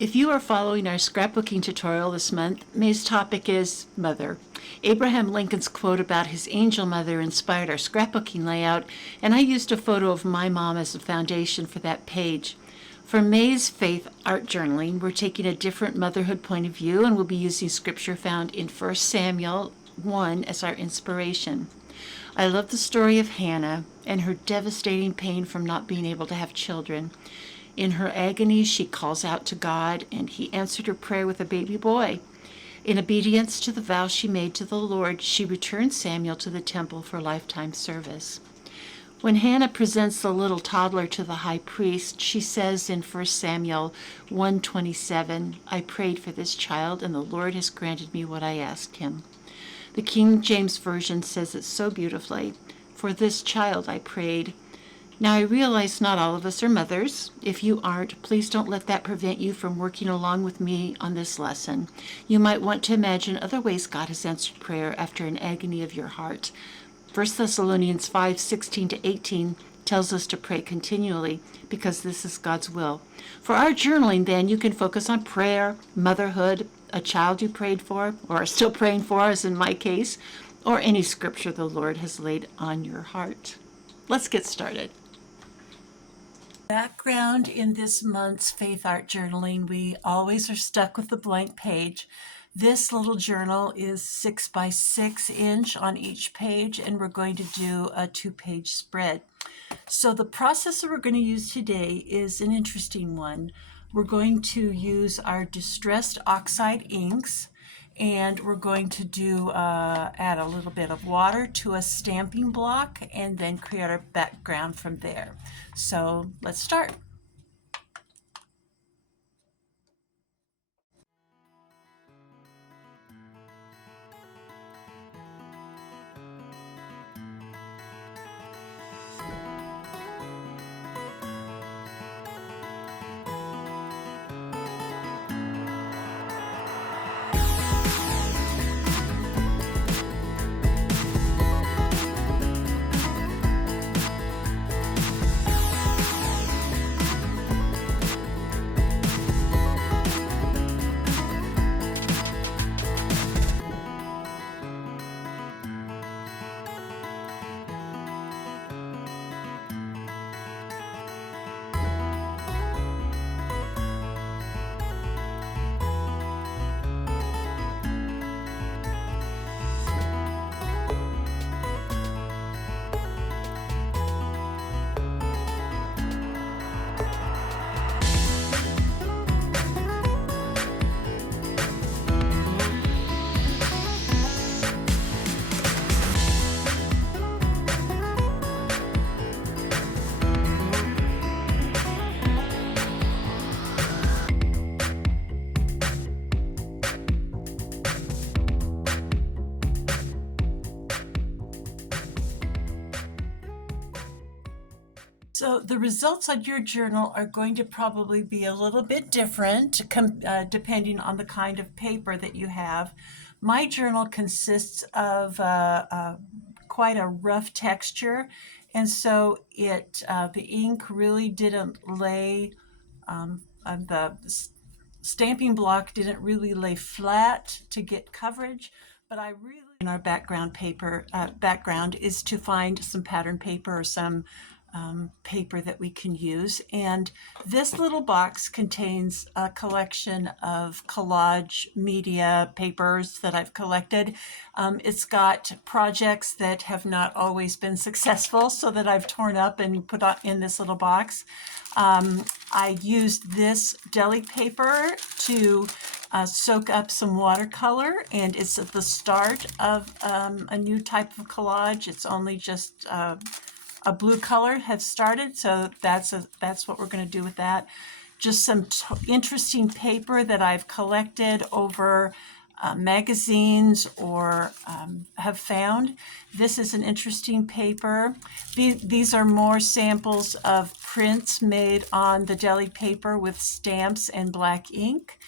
If you are following our scrapbooking tutorial this month, May's topic is Mother. Abraham Lincoln's quote about his angel mother inspired our scrapbooking layout, and I used a photo of my mom as a foundation for that page. For May's faith art journaling, we're taking a different motherhood point of view, and we'll be using scripture found in 1 Samuel 1 as our inspiration. I love the story of Hannah and her devastating pain from not being able to have children. In her agony, she calls out to God, and he answered her prayer with a baby boy. In obedience to the vow she made to the Lord, she returned Samuel to the temple for lifetime service. When Hannah presents the little toddler to the high priest, she says in 1 Samuel 1:27, "I prayed for this child, and the Lord has granted me what I asked him." The King James Version says it so beautifully, "For this child I prayed." Now, I realize not all of us are mothers. If you aren't, please don't let that prevent you from working along with me on this lesson. You might want to imagine other ways God has answered prayer after an agony of your heart. 1 Thessalonians 5:16-18 tells us to pray continually because this is God's will. For our journaling, then, you can focus on prayer, motherhood, a child you prayed for or are still praying for, as in my case, or any scripture the Lord has laid on your heart. Let's get started. Background in this month's faith art journaling, we always are stuck with the blank page. This little journal is 6 by 6 inch on each page, and we're going to do a 2-page spread. So the process that we're going to use today is an interesting one. We're going to use our distressed oxide inks, and we're going to add a little bit of water to a stamping block and then create our background from there. So let's start. So the results on your journal are going to probably be a little bit different depending on the kind of paper that you have. My journal consists of quite a rough texture, and so the ink really didn't lay, the stamping block didn't really lay flat to get coverage, but I really, in our background is to find some pattern paper or some paper that we can use. And this little box contains a collection of collage media papers that I've collected. It's got projects that have not always been successful, so that I've torn up and put in this little box. I used this deli paper to soak up some watercolor, and it's at the start of a new type of collage. It's only just a blue color has started, so that's what we're going to do with that. Just some interesting paper that I've collected over magazines or have found. This is an interesting paper. These are more samples of prints made on the deli paper with stamps and black ink,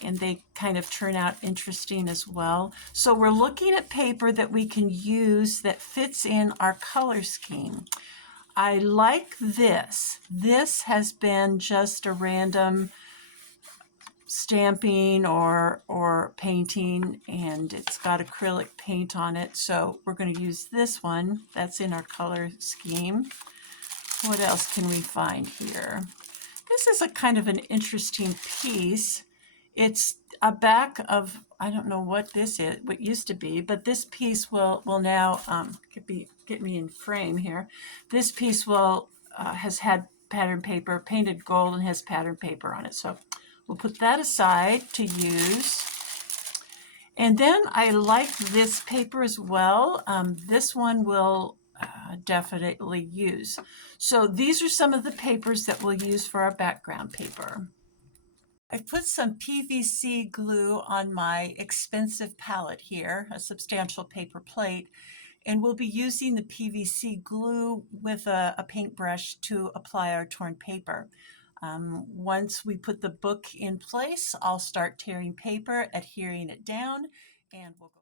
and they kind of turn out interesting as well. So we're looking at paper that we can use that fits in our color scheme. I like this. This has been just a random stamping or painting, and it's got acrylic paint on it. So we're going to use this one. That's in our color scheme. What else can we find here? This is a kind of an interesting piece. It's a back of, I don't know what this is, what used to be, but this piece will now get me in frame here. This piece will has had pattern paper, painted gold, and has pattern paper on it. So we'll put that aside to use. And then I like this paper as well. This one will definitely use. So these are some of the papers that we'll use for our background paper. I've put some PVC glue on my expensive palette here, a substantial paper plate, and we'll be using the PVC glue with a paintbrush to apply our torn paper. Once we put the book in place, I'll start tearing paper, adhering it down, and we'll go.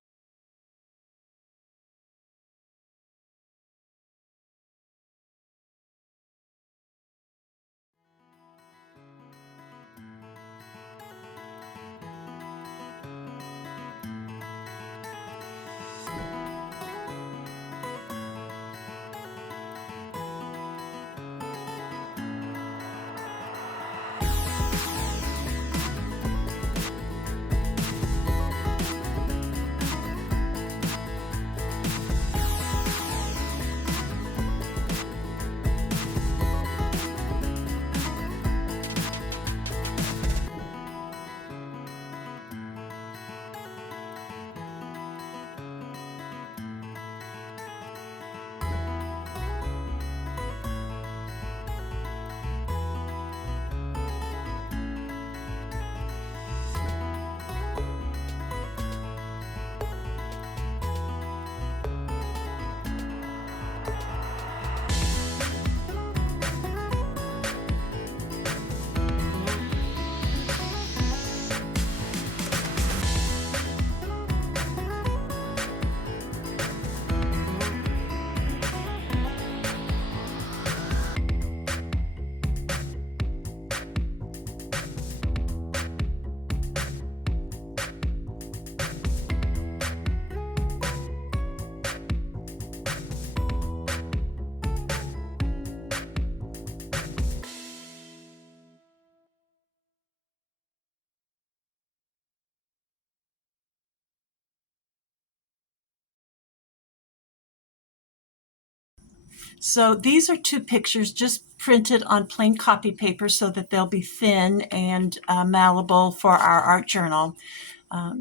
So these are two pictures just printed on plain copy paper so that they'll be thin and malleable for our art journal.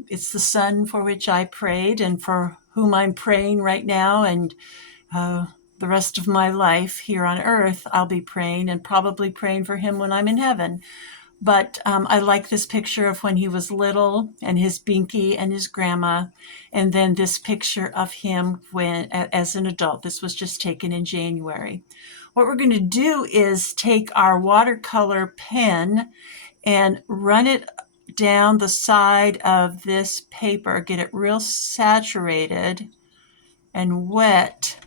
It's the son for which I prayed and for whom I'm praying right now, and the rest of my life here on earth, I'll be praying and probably praying for him when I'm in heaven. But I like this picture of when he was little and his binky and his grandma, and then this picture of him when as an adult. This was just taken in January. What we're going to do is take our watercolor pen and run it down the side of this paper, get it real saturated and wet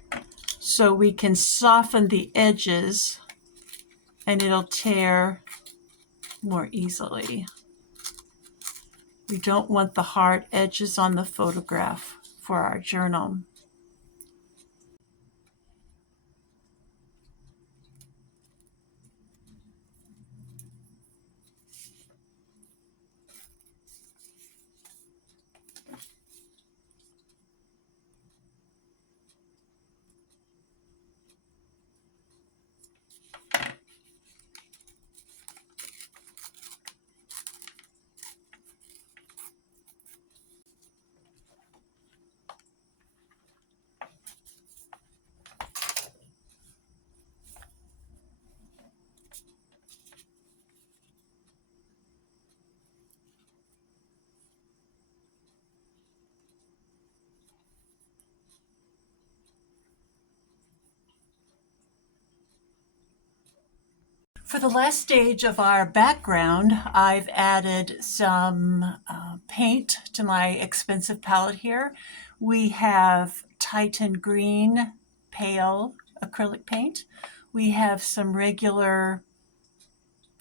so we can soften the edges and it'll tear more easily. We don't want the hard edges on the photograph for our journal. For the last stage of our background, I've added some paint to my expensive palette here. We have Titan Green Pale acrylic paint. We have some regular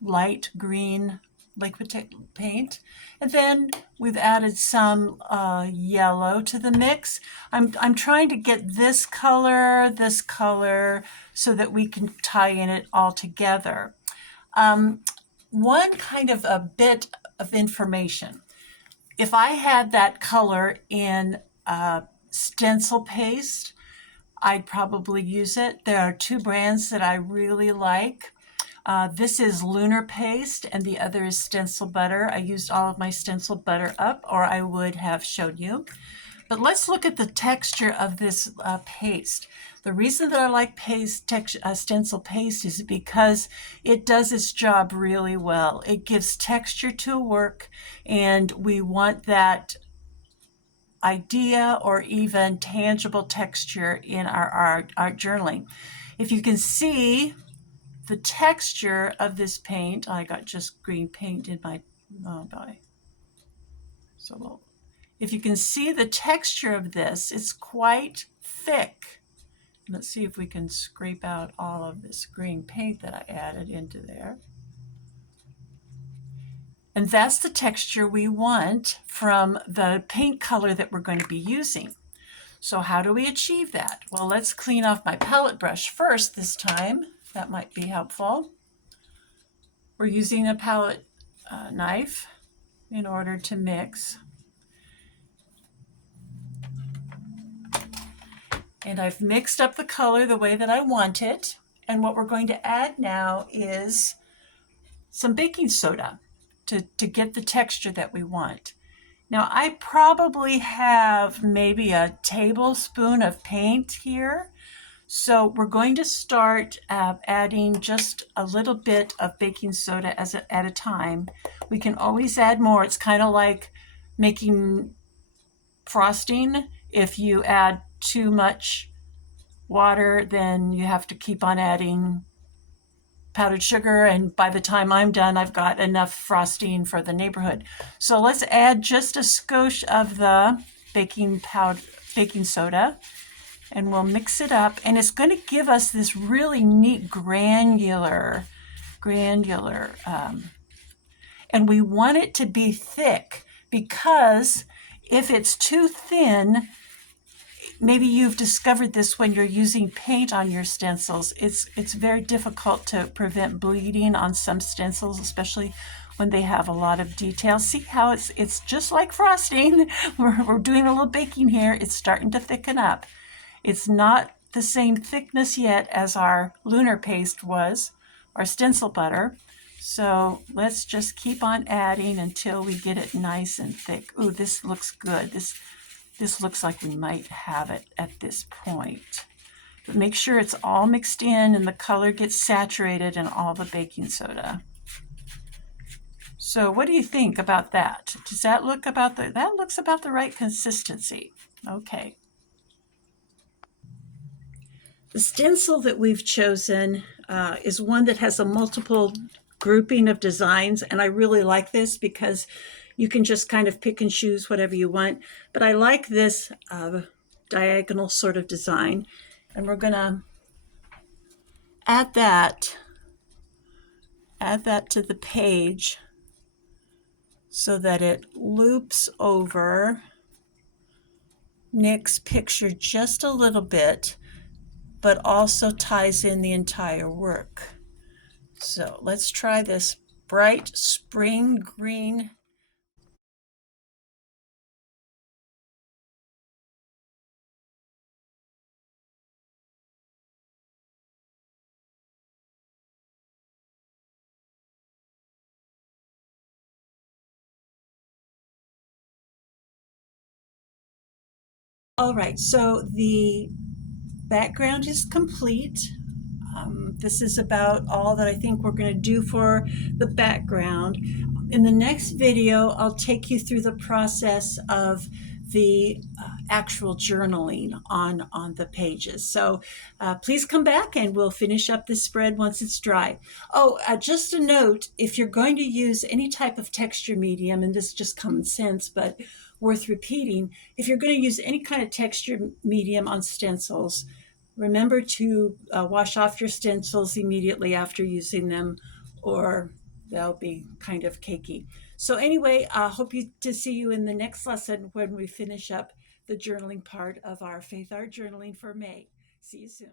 light green liquid paint. And then we've added some yellow to the mix. I'm trying to get this color, so that we can tie in it all together. One kind of a bit of information. If I had that color in stencil paste, I'd probably use it. There are two brands that I really like. This is Lunar Paste and the other is Stencil Butter. I used all of my Stencil Butter up, or I would have showed you. But let's look at the texture of this paste. The reason that I like stencil paste is because it does its job really well. It gives texture to a work, and we want that idea or even tangible texture in our art journaling. If you can see the texture of this paint, I got just green paint in my, so if you can see the texture of this, it's quite thick. Let's see if we can scrape out all of this green paint that I added into there. And that's the texture we want from the paint color that we're going to be using. So how do we achieve that? Well, let's clean off my palette brush first this time. That might be helpful. We're using a palette knife in order to mix. And I've mixed up the color the way that I want it. And what we're going to add now is some baking soda to get the texture that we want. Now, I probably have maybe a tablespoon of paint here. So we're going to start adding just a little bit of baking soda at a time. We can always add more. It's kind of like making frosting. If you add too much water, then you have to keep on adding powdered sugar, and by the time I'm done, I've got enough frosting for the neighborhood. So let's add just a skosh of the baking soda, and we'll mix it up, and it's going to give us this really neat granular, and we want it to be thick, because if it's too thin, maybe you've discovered this when you're using paint on your stencils. It's very difficult to prevent bleeding on some stencils, especially when they have a lot of detail. See how it's just like frosting. We're doing a little baking here. It's starting to thicken up. It's not the same thickness yet as our Lunar Paste was, our stencil butter. So let's just keep on adding until we get it nice and thick. Ooh, this looks good. This looks like we might have it at this point. But make sure it's all mixed in and the color gets saturated in all the baking soda. So what do you think about that? Does that look that looks about the right consistency? Okay. The stencil that we've chosen is one that has a multiple grouping of designs, and I really like this because you can just kind of pick and choose whatever you want. But I like this diagonal sort of design, and we're going to add that to the page so that it loops over Nick's picture just a little bit, but also ties in the entire work. So let's try this bright spring green. All right, so the background is complete. This is about all that I think we're going to do for the background. In the next video, I'll take you through the process of the actual journaling on the pages. So please come back and we'll finish up this spread once it's dry. Oh, just a note, if you're going to use any type of texture medium, and this is just common sense, but worth repeating, if you're going to use any kind of texture medium on stencils, remember to wash off your stencils immediately after using them, or they'll be kind of cakey. So anyway, I hope to see you in the next lesson when we finish up the journaling part of our Faith Art Journaling for May. See you soon.